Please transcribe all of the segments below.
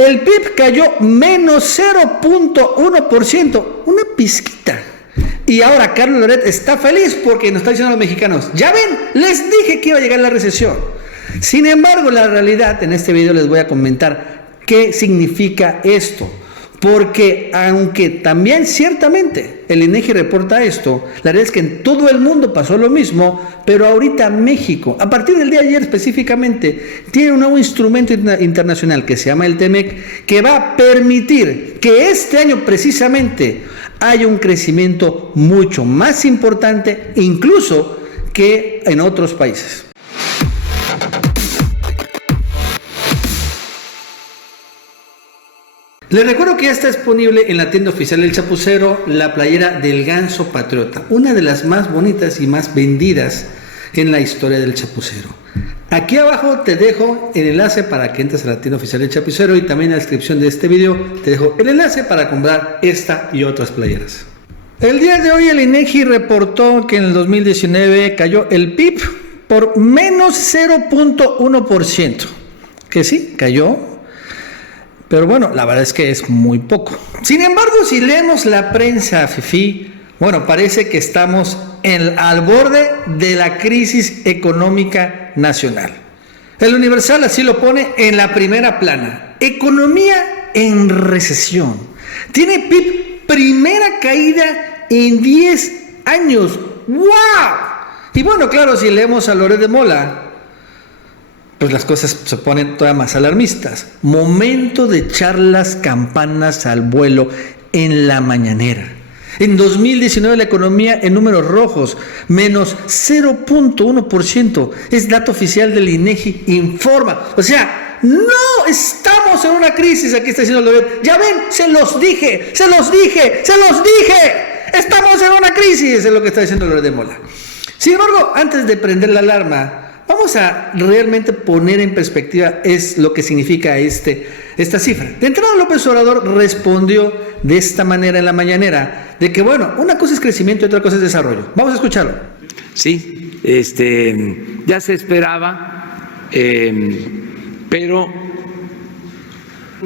El PIB cayó menos 0.1%, una pizquita. Y ahora Carlos Loret está feliz porque nos está diciendo a los mexicanos, ya ven, les dije que iba a llegar la recesión. Sin embargo, la realidad, en este video les voy a comentar qué significa esto. Porque aunque también ciertamente el INEGI reporta esto, la realidad es que en todo el mundo pasó lo mismo, pero ahorita México, a partir del día de ayer específicamente, tiene un nuevo instrumento internacional que se llama el TEMEC, que va a permitir que este año precisamente haya un crecimiento mucho más importante, incluso que en otros países. Les recuerdo que ya está disponible en la tienda oficial del Chapucero la playera del Ganso Patriota, una de las más bonitas y más vendidas en la historia del Chapucero. Aquí abajo te dejo el enlace para que entres a la tienda oficial del Chapucero y también en la descripción de este video te dejo el enlace para comprar esta y otras playeras. El día de hoy el INEGI reportó que en el 2019 cayó el PIB por menos 0.1%, que sí, cayó. Pero bueno, la verdad es que es muy poco. Sin embargo, si leemos la prensa fifí, bueno, parece que estamos al borde de la crisis económica nacional. El Universal así lo pone en la primera plana. Economía en recesión. Tiene PIB primera caída en 10 años. ¡Wow! Y bueno, claro, si leemos a Loret de Mola, pues las cosas se ponen todavía más alarmistas. Momento de echar las campanas al vuelo en la mañanera. En 2019 la economía en números rojos, menos 0.1%. Es dato oficial del INEGI, informa. O sea, no estamos en una crisis, aquí está diciendo Loret. Ya ven, se los dije. Estamos en una crisis, es lo que está diciendo Loret de Mola. Sin embargo, antes de prender la alarma, vamos a realmente poner en perspectiva es lo que significa esta cifra. De entrada, López Obrador respondió de esta manera en la mañanera, de que bueno, una cosa es crecimiento y otra cosa es desarrollo. Vamos a escucharlo. Sí, ya se esperaba, pero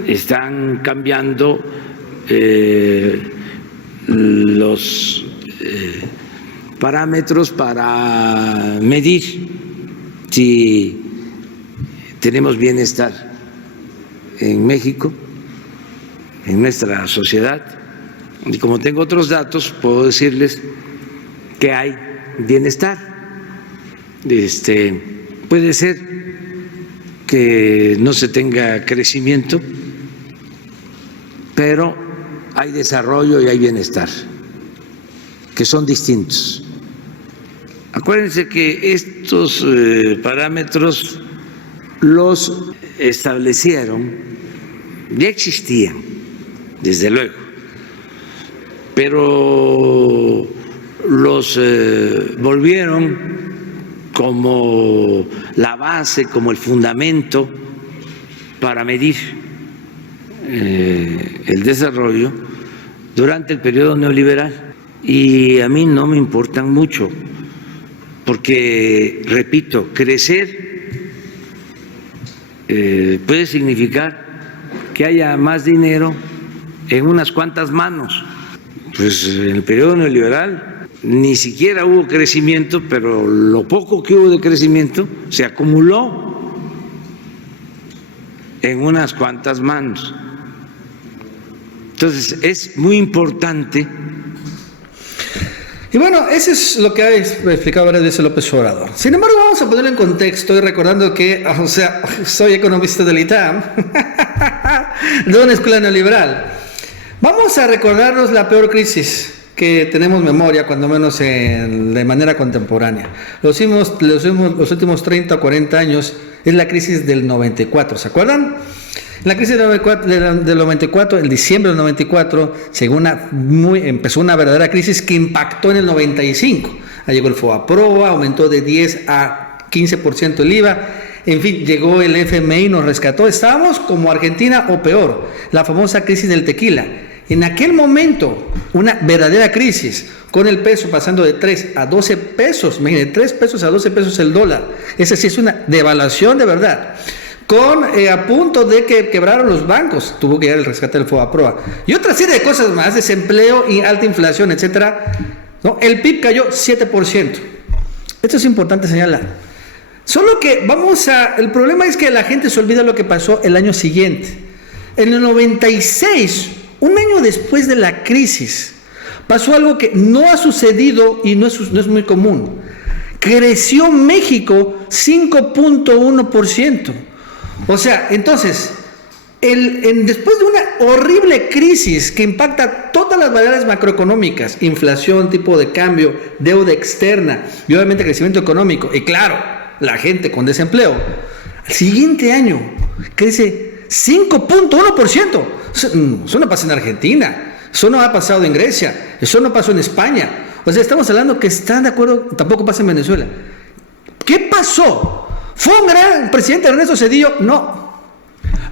están cambiando los parámetros para medir si tenemos bienestar en México, en nuestra sociedad. Y como tengo otros datos, puedo decirles que hay bienestar. Puede ser que no se tenga crecimiento, pero hay desarrollo y hay bienestar, que son distintos. Acuérdense que estos parámetros los establecieron, ya existían, desde luego, pero los volvieron como la base, como el fundamento para medir el desarrollo durante el periodo neoliberal. Y a mí no me importan mucho, porque, repito, crecer puede significar que haya más dinero en unas cuantas manos. Pues en el periodo neoliberal ni siquiera hubo crecimiento, pero lo poco que hubo de crecimiento se acumuló en unas cuantas manos. Entonces es muy importante. Y bueno, eso es lo que ha explicado varias veces López Obrador. Sin embargo, vamos a ponerlo en contexto y recordando que, o sea, soy economista del ITAM, de una escuela neoliberal. Vamos a recordarnos la peor crisis que tenemos memoria, cuando menos de manera contemporánea. Los últimos 30 o 40 años es la crisis del 94, ¿se acuerdan? La crisis del 94, en diciembre del 94, empezó una verdadera crisis que impactó en el 95. Ahí llegó el FOBAPROA, aumentó de 10 a 15% el IVA. En fin, llegó el FMI, nos rescató. Estábamos como Argentina o peor, la famosa crisis del tequila. En aquel momento, una verdadera crisis, con el peso pasando de 3 a 12 pesos. Imagínense, 3 pesos a 12 pesos el dólar. Esa sí es una devaluación de verdad. con a punto de que quebraron los bancos, tuvo que llegar el rescate del FOBAPROA, y otra serie de cosas más, desempleo y alta inflación, etcétera, ¿no? El PIB cayó 7%. Esto es importante señalar. Solo que el problema es que la gente se olvida lo que pasó el año siguiente. En el 96, un año después de la crisis, pasó algo que no ha sucedido y no es muy común. Creció México 5.1%. O sea, entonces, después de una horrible crisis que impacta todas las variables macroeconómicas, inflación, tipo de cambio, deuda externa y obviamente crecimiento económico, y claro, la gente con desempleo, al siguiente año crece 5.1%. Eso no pasa en Argentina, eso no ha pasado en Grecia, eso no pasó en España. O sea, estamos hablando que están de acuerdo, tampoco pasa en Venezuela. ¿Qué pasó? ¿Fue un gran presidente Ernesto Zedillo? No.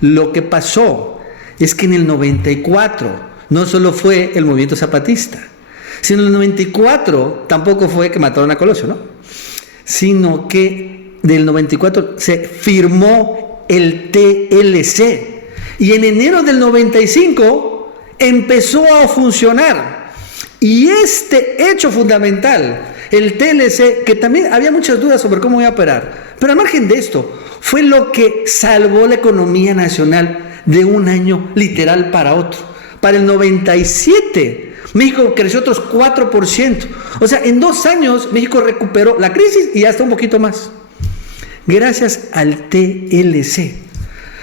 Lo que pasó es que en el 94 no solo fue el movimiento zapatista, sino en el 94 tampoco fue que mataron a Colosio, ¿no? Sino que del 94 se firmó el TLC y en enero del 95 empezó a funcionar. Y este hecho fundamental, el TLC, que también había muchas dudas sobre cómo iba a operar, pero al margen de esto, fue lo que salvó la economía nacional de un año literal para otro. Para el 97, México creció otros 4%. O sea, en 2 años México recuperó la crisis y hasta un poquito más. Gracias al TLC.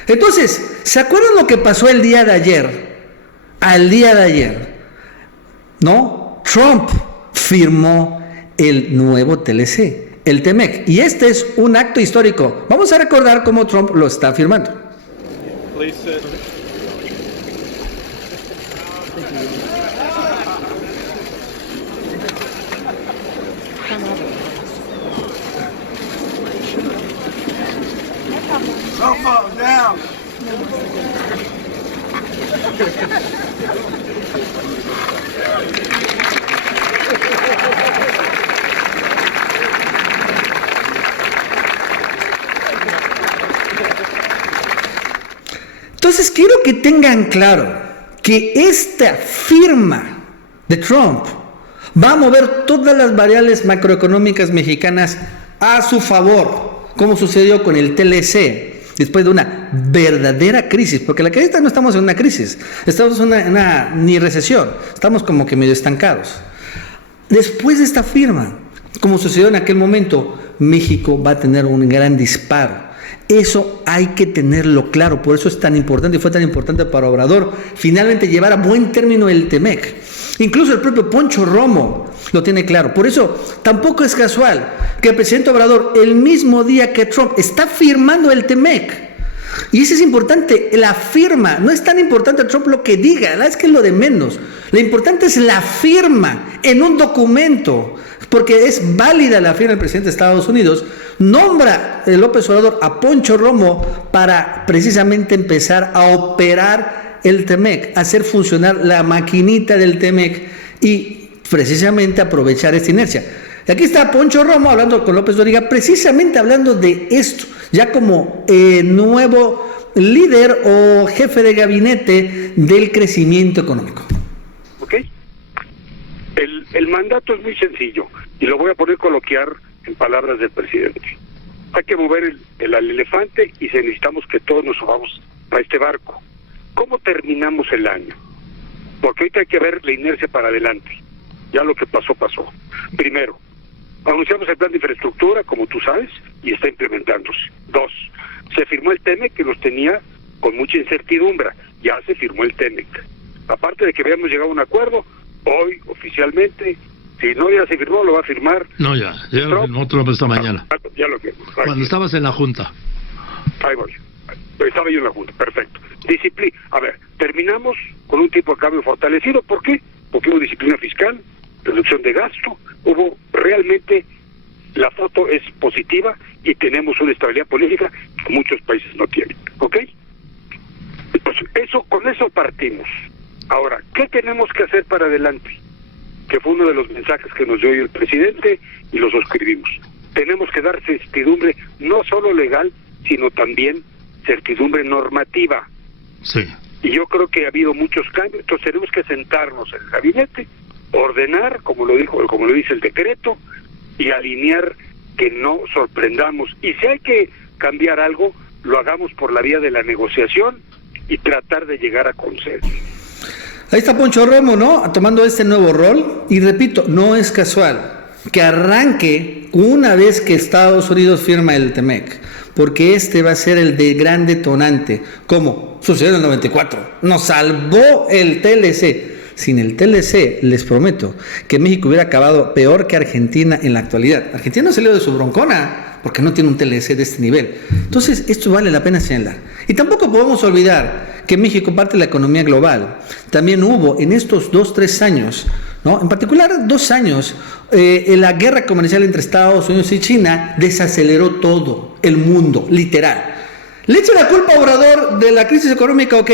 Entonces, ¿se acuerdan lo que pasó el día de ayer? Al día de ayer, ¿no? Trump firmó el nuevo TLC, el TEMEC, y este es un acto histórico. Vamos a recordar cómo Trump lo está firmando. Entonces quiero que tengan claro que esta firma de Trump va a mover todas las variables macroeconómicas mexicanas a su favor, como sucedió con el TLC, después de una verdadera crisis, porque la crisis no estamos en una crisis, estamos en una ni recesión, estamos como que medio estancados. Después de esta firma, como sucedió en aquel momento, México va a tener un gran disparo. Eso hay que tenerlo claro, por eso es tan importante y fue tan importante para Obrador finalmente llevar a buen término el TEMEC. Incluso el propio Poncho Romo lo tiene claro. Por eso tampoco es casual que el presidente Obrador, el mismo día que Trump está firmando el TEMEC, y eso es importante, la firma, no es tan importante Trump lo que diga, la verdad es que es lo de menos. Lo importante es la firma en un documento, porque es válida la firma del presidente de Estados Unidos. Nombra López Obrador a Poncho Romo para precisamente empezar a operar el TEMEC, hacer funcionar la maquinita del TEMEC y precisamente aprovechar esta inercia. Y aquí está Poncho Romo hablando con López Dóriga, precisamente hablando de esto, ya como nuevo líder o jefe de gabinete del crecimiento económico. ¿Ok? El mandato es muy sencillo y lo voy a poner coloquial en palabras del presidente. Hay que mover el elefante y necesitamos que todos nos subamos a este barco. ¿Cómo terminamos el año? Porque ahorita hay que ver la inercia para adelante. Ya lo que pasó, pasó. Primero, anunciamos el plan de infraestructura, como tú sabes, y está implementándose. 2, se firmó el TEMEC, que nos tenía con mucha incertidumbre. Ya se firmó el TEMEC. Aparte de que habíamos llegado a un acuerdo, hoy oficialmente, si no ya se firmó, lo va a firmar. No, ya lo firmó Trump esta mañana. Ya lo firmó. Cuando estabas en la Junta. Ahí voy. Estaba yo en la Junta, perfecto. Disciplina. A ver, terminamos con un tipo de cambio fortalecido. ¿Por qué? Porque hubo disciplina fiscal, reducción de gasto, hubo realmente, la foto es positiva y tenemos una estabilidad política que muchos países no tienen. ¿Ok? Entonces, con eso partimos. Ahora, ¿qué tenemos que hacer para adelante? Que fue uno de los mensajes que nos dio hoy el presidente y lo suscribimos. Tenemos que dar certidumbre no solo legal, sino también certidumbre normativa. Sí. Y yo creo que ha habido muchos cambios, entonces tenemos que sentarnos en el gabinete, ordenar, como lo dice el decreto, y alinear que no sorprendamos. Y si hay que cambiar algo, lo hagamos por la vía de la negociación y tratar de llegar a consenso. Ahí está Poncho Romo, ¿no? Tomando este nuevo rol. Y repito, no es casual que arranque una vez que Estados Unidos firma el TEMEC, porque este va a ser el de gran detonante, como sucedió en el 94. Nos salvó el TLC. Sin el TLC, les prometo que México hubiera acabado peor que Argentina en la actualidad. Argentina salió de su broncona porque no tiene un TLC de este nivel. Entonces, esto vale la pena señalar. Y tampoco podemos olvidar que México parte de la economía global. También hubo en estos 2-3 años, ¿no? En particular 2 años, la guerra comercial entre Estados Unidos y China desaceleró todo el mundo, literal. ¿Le echan la culpa a Obrador de la crisis económica? Ok.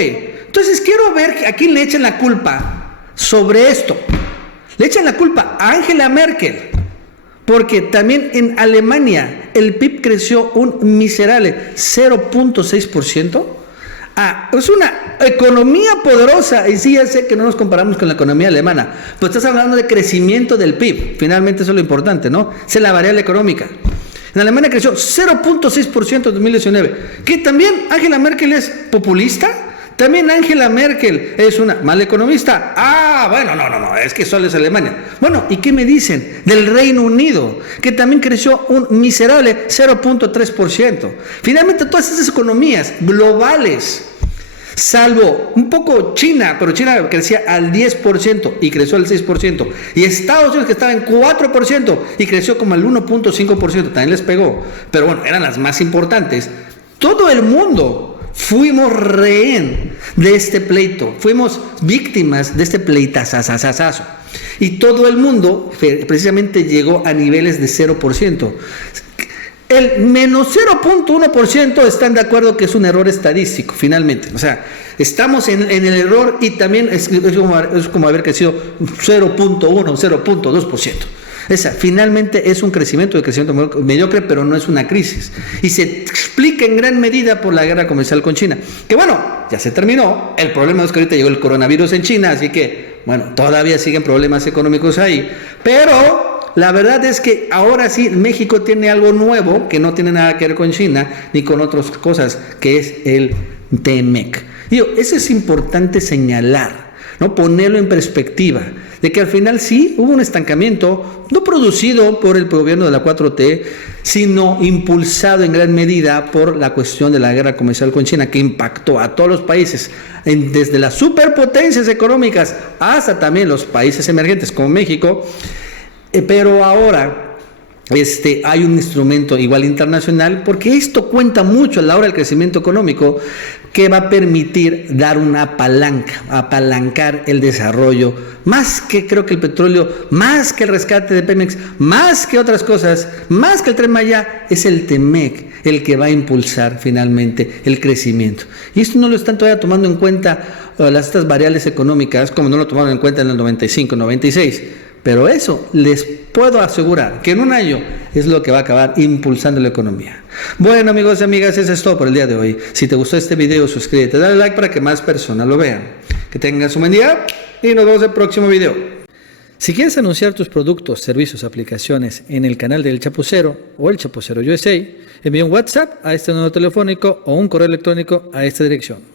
Entonces quiero ver a quién le echan la culpa sobre esto. Le echan la culpa a Angela Merkel, porque también en Alemania el PIB creció un miserable 0.6%. Es una economía poderosa, y sí, ya sé que no nos comparamos con la economía alemana, pero estás hablando de crecimiento del PIB, finalmente eso es lo importante, ¿no? Es la variable económica. En Alemania creció 0.6% en 2019, que también Angela Merkel es populista. También Angela Merkel es una mala economista. Bueno, no, es que solo es Alemania. Bueno, ¿y qué me dicen del Reino Unido? Que también creció un miserable 0.3%. Finalmente, todas esas economías globales, salvo un poco China, pero China crecía al 10% y creció al 6%. Y Estados Unidos, que estaba en 4% y creció como al 1.5%, también les pegó. Pero bueno, eran las más importantes. Todo el mundo fuimos rehén de este pleito, fuimos víctimas de este pleitazazazazo. Y todo el mundo precisamente llegó a niveles de 0%. El menos 0.1% están de acuerdo que es un error estadístico, finalmente. O sea, estamos en el error, y también es como haber crecido 0.1, 0.2%. Finalmente es un crecimiento mediocre, pero no es una crisis. Y se explica en gran medida por la guerra comercial con China. Que bueno, ya se terminó. El problema es que ahorita llegó el coronavirus en China, así que, bueno, todavía siguen problemas económicos ahí. Pero la verdad es que ahora sí México tiene algo nuevo que no tiene nada que ver con China ni con otras cosas, que es el TEMEC. Eso es importante señalar, ¿no? Ponerlo en perspectiva, de que al final sí hubo un estancamiento, no producido por el gobierno de la 4T, sino impulsado en gran medida por la cuestión de la guerra comercial con China, que impactó a todos los países, desde las superpotencias económicas hasta también los países emergentes como México. Pero ahora hay un instrumento igual internacional, porque esto cuenta mucho a la hora del crecimiento económico, que va a permitir dar una palanca, apalancar el desarrollo, más que creo que el petróleo, más que el rescate de Pemex, más que otras cosas, más que el Tren Maya, es el TEMEC el que va a impulsar finalmente el crecimiento. Y esto no lo están todavía tomando en cuenta estas variables económicas, como no lo tomaron en cuenta en el 95, 96. Pero eso les puedo asegurar que en un año es lo que va a acabar impulsando la economía. Bueno, amigos y amigas, eso es todo por el día de hoy. Si te gustó este video, suscríbete, dale like para que más personas lo vean. Que tengas un buen día y nos vemos en el próximo video. Si quieres anunciar tus productos, servicios, aplicaciones en el canal del Chapucero o el Chapucero USA, envía un WhatsApp a este número telefónico o un correo electrónico a esta dirección.